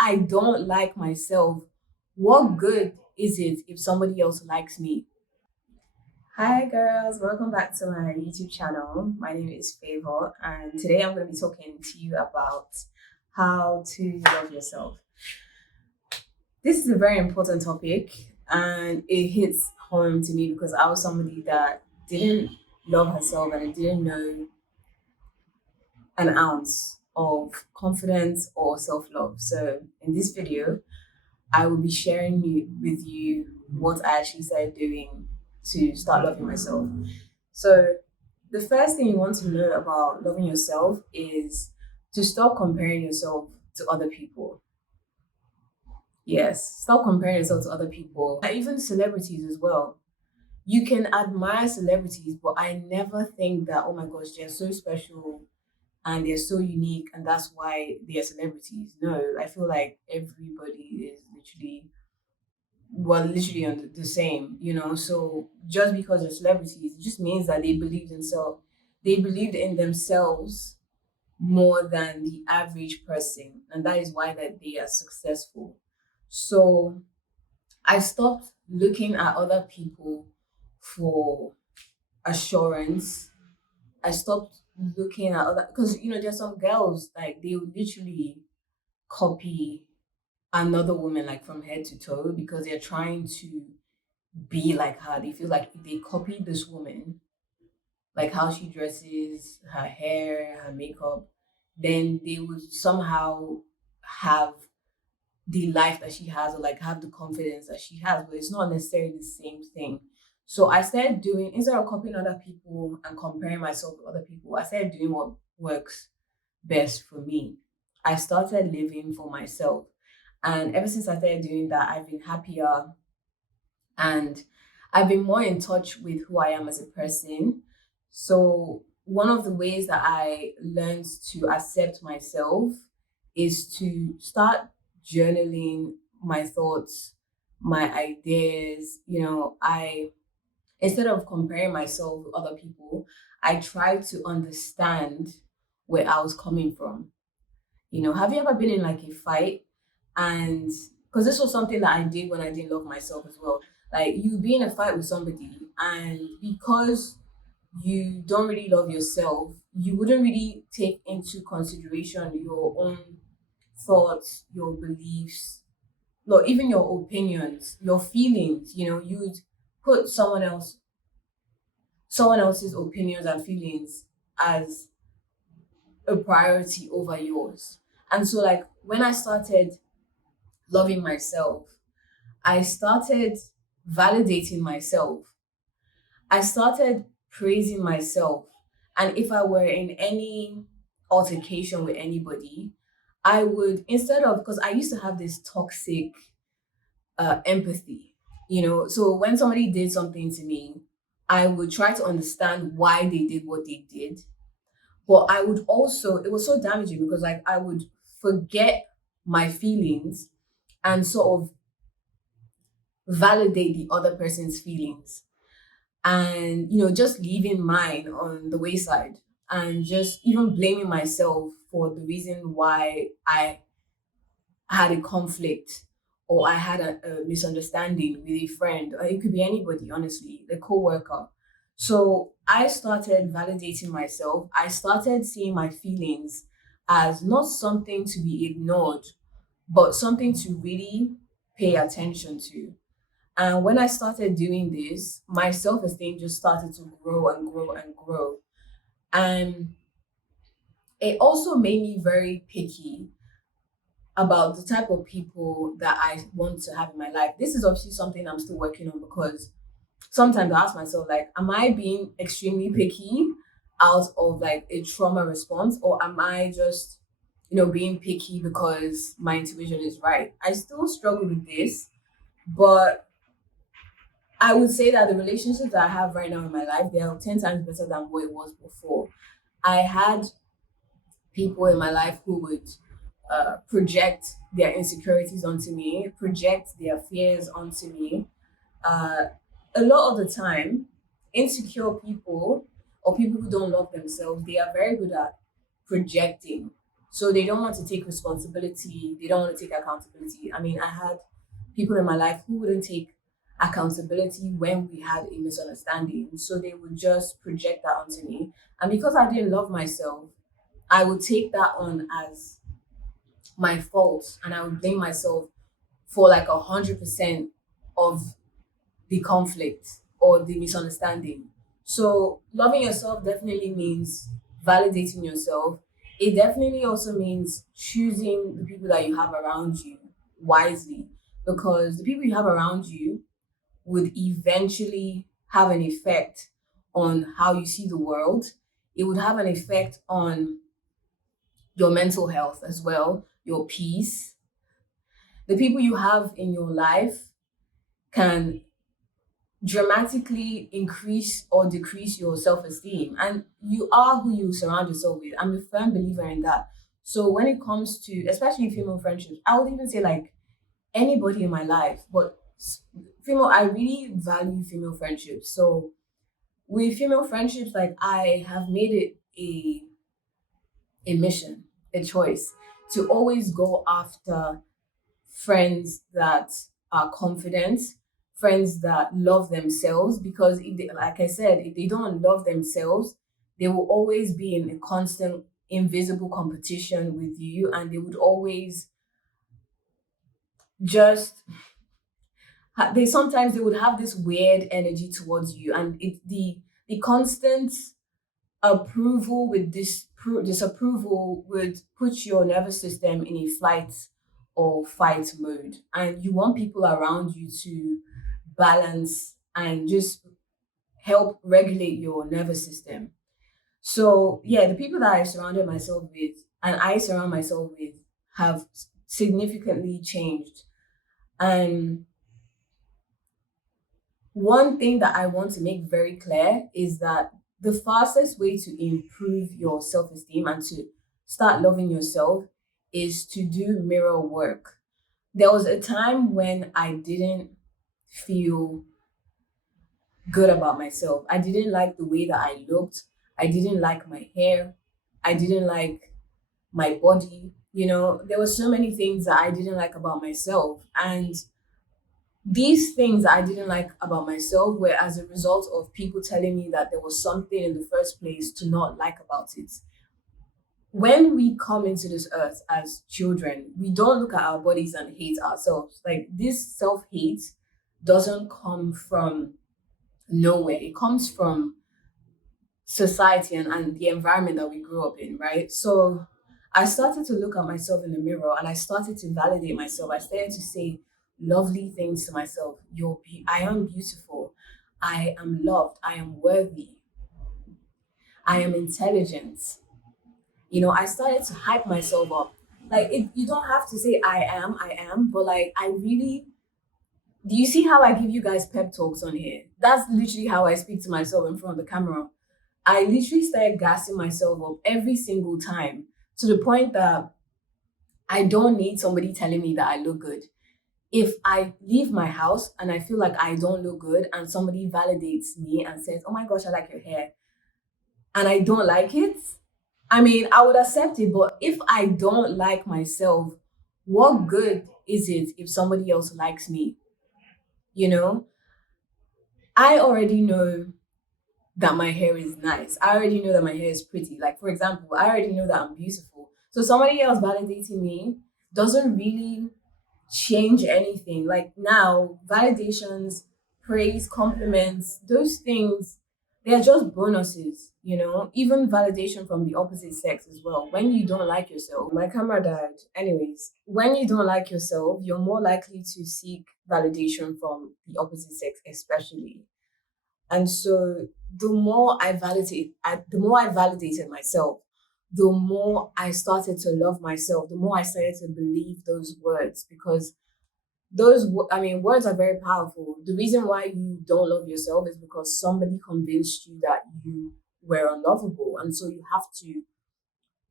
I don't like myself, what good is it if somebody else likes me? Hi girls, welcome back to my YouTube channel. My name is Favor, and today I'm going to be talking to you about how to love yourself. This is a very important topic, and it hits home to me because I was somebody that didn't love herself and I didn't know an ounce of confidence or self-love. So in this video, I will be sharing with you what I actually started doing to start loving myself. So the first thing you want to know about loving yourself is to stop comparing yourself to other people. Yes, stop comparing yourself to other people, and even celebrities as well. You can admire celebrities, but I never think that, oh my gosh, they're so special and they're so unique and that's why they are celebrities. No, I feel like everybody is literally on the same. So just because they're celebrities, it just means that they believed in themselves more than the average person, and that is why that they are successful. So I stopped looking at other people for assurance. I stopped looking at other because there's some girls like they would literally copy another woman like from head to toe because they're trying to be like her. They feel like if they copy this woman, like how she dresses, her hair, her makeup, then they would somehow have the life that she has or like have the confidence that she has, but it's not necessarily the same thing. So I started doing, instead of copying other people and comparing myself with other people, I started doing what works best for me. I started living for myself. And ever since I started doing that, I've been happier and I've been more in touch with who I am as a person. So, one of the ways that I learned to accept myself is to start journaling my thoughts, my ideas. Instead of comparing myself with other people, I try to understand where I was coming from. Have you ever been in like a fight and because this was something that I did when I didn't love myself as well. Like you be in a fight with somebody and because you don't really love yourself, you wouldn't really take into consideration your own thoughts, your beliefs, no, even your opinions, your feelings. You'd put someone else's opinions and feelings as a priority over yours. And so like when I started loving myself, I started validating myself. I started praising myself. And if I were in any altercation with anybody, I would, instead of, because I used to have this toxic empathy. So when somebody did something to me, I would try to understand why they did what they did. But I would also, it was so damaging because like I would forget my feelings and sort of validate the other person's feelings and just leaving mine on the wayside and just even blaming myself for the reason why I had a conflict or I had a misunderstanding with a friend, or it could be anybody, honestly, a co-worker. So I started validating myself. I started seeing my feelings as not something to be ignored, but something to really pay attention to. And when I started doing this, my self esteem just started to grow and grow and grow. And it also made me very picky about the type of people that I want to have in my life. This is obviously something I'm still working on because sometimes I ask myself, like, am I being extremely picky out of like a trauma response, or am I just, being picky because my intuition is right? I still struggle with this, but I would say that the relationships that I have right now in my life, they are 10 times better than what it was before. I had people in my life who would project their insecurities onto me, project their fears onto me. Uh, a lot of the time, insecure people or people who don't love themselves, they are very good at projecting. So they don't want to take responsibility. They don't want to take accountability. I mean, I had people in my life who wouldn't take accountability when we had a misunderstanding. So they would just project that onto me. And because I didn't love myself, I would take that on as my fault and I would blame myself for like 100% of the conflict or the misunderstanding. So loving yourself definitely means validating yourself. It definitely also means choosing the people that you have around you wisely, because the people you have around you would eventually have an effect on how you see the world. It would have an effect on your mental health as well, your peace. The people you have in your life can dramatically increase or decrease your self-esteem, and you are who you surround yourself with. I'm a firm believer in that. So when it comes to especially female friendships, I would even say like anybody in my life, but female, I really value female friendships. So with female friendships, like I have made it a mission, a choice to always go after friends that are confident, friends that love themselves. Because if they, like I said, if they don't love themselves, they will always be in a constant invisible competition with you, and they would always just they sometimes they would have this weird energy towards you, and the constant approval with disapproval would put your nervous system in a flight or fight mode, and you want people around you to balance and just help regulate your nervous system. So yeah, the people that I've surrounded myself with and I surround myself with have significantly changed. And one thing that I want to make very clear is that the fastest way to improve your self esteem and to start loving yourself is to do mirror work. There was a time when I didn't feel good about myself. I didn't like the way that I looked. I didn't like my hair. I didn't like my body. You know, there were so many things that I didn't like about myself. And these things I didn't like about myself were as a result of people telling me that there was something in the first place to not like about it. When we come into this earth as children, we don't look at our bodies and hate ourselves. Like this self hate doesn't come from nowhere, it comes from society and the environment that we grew up in, right? So I started to look at myself in the mirror and I started to validate myself. I started to say lovely things to myself. I am beautiful. I am loved. I am worthy. I am intelligent. You know, I started to hype myself up. Like you don't have to say I am, but like I really do you see how I give you guys pep talks on here? That's literally how I speak to myself in front of the camera. I literally started gassing myself up every single time to the point that I don't need somebody telling me that I look good. If I leave my house and I feel like I don't look good and somebody validates me and says, "Oh my gosh, I like your hair," and I don't like it, I mean, I would accept it. But if I don't like myself, what good is it if somebody else likes me? You know, I already know that my hair is nice. I already know that my hair is pretty. Like, for example, I already know that I'm beautiful. So somebody else validating me doesn't really change anything. Like now, validations, praise, compliments, those things, they're just bonuses, you know, even validation from the opposite sex as well. When you don't like yourself, my camera died. Anyways, when you don't like yourself, you're more likely to seek validation from the opposite sex, especially. And so the more I validated myself, the more I started to love myself, the more I started to believe those words, because I mean, words are very powerful. The reason why you don't love yourself is because somebody convinced you that you were unlovable. And so you have to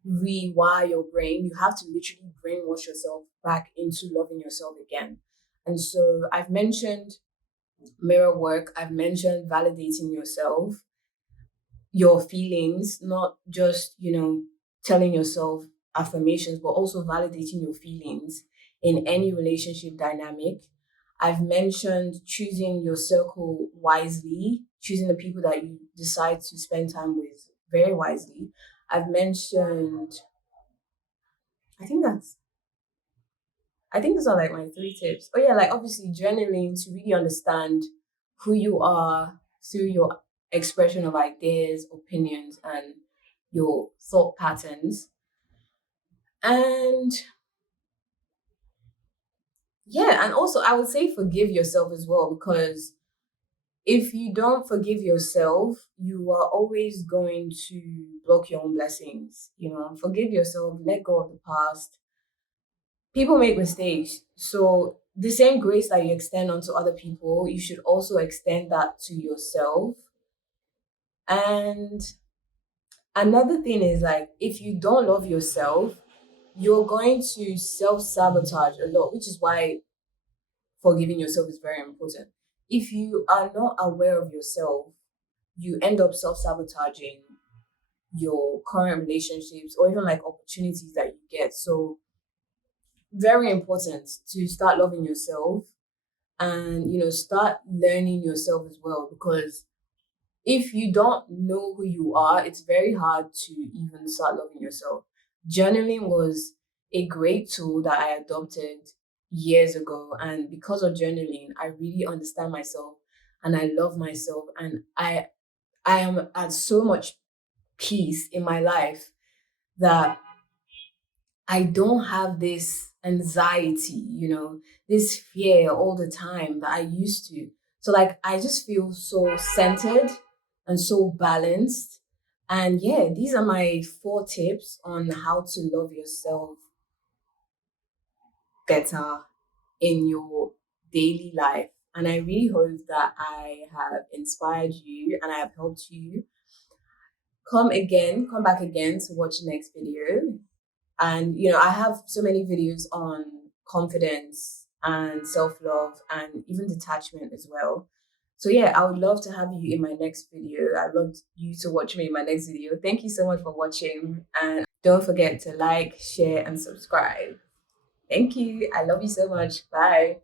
rewire your brain. You have to literally brainwash yourself back into loving yourself again. And so I've mentioned mirror work, I've mentioned validating yourself, your feelings, not just, you know, telling yourself affirmations, but also validating your feelings in any relationship dynamic. I've mentioned choosing your circle wisely, choosing the people that you decide to spend time with very wisely. I've mentioned, I think that's, I think those are like my three tips. Oh yeah, like obviously journaling to really understand who you are through your expression of ideas, opinions, and your thought patterns. And yeah, and also I would say forgive yourself as well, because if you don't forgive yourself, you are always going to block your own blessings. You know, forgive yourself, let go of the past. People make mistakes. So the same grace that you extend onto other people, you should also extend that to yourself. And another thing is like if you don't love yourself, you're going to self-sabotage a lot, which is why forgiving yourself is very important. If you are not aware of yourself, you end up self-sabotaging your current relationships or even like opportunities that you get. So very important to start loving yourself and start learning yourself as well, because if you don't know who you are, it's very hard to even start loving yourself. Journaling was a great tool that I adopted years ago, and because of journaling I really understand myself and I love myself, and I am at so much peace in my life that I don't have this anxiety, this fear all the time that I used to. So, like, I just feel so centered and so balanced. And yeah, these are my 4 tips on how to love yourself better in your daily life. And I really hope that I have inspired you and I have helped you come back again to watch the next video. And I have so many videos on confidence and self-love and even detachment as well. So yeah, I would love to have you in my next video. I'd love you to watch me in my next video. Thank you so much for watching, and don't forget to like, share, and subscribe. Thank you. I love you so much. Bye.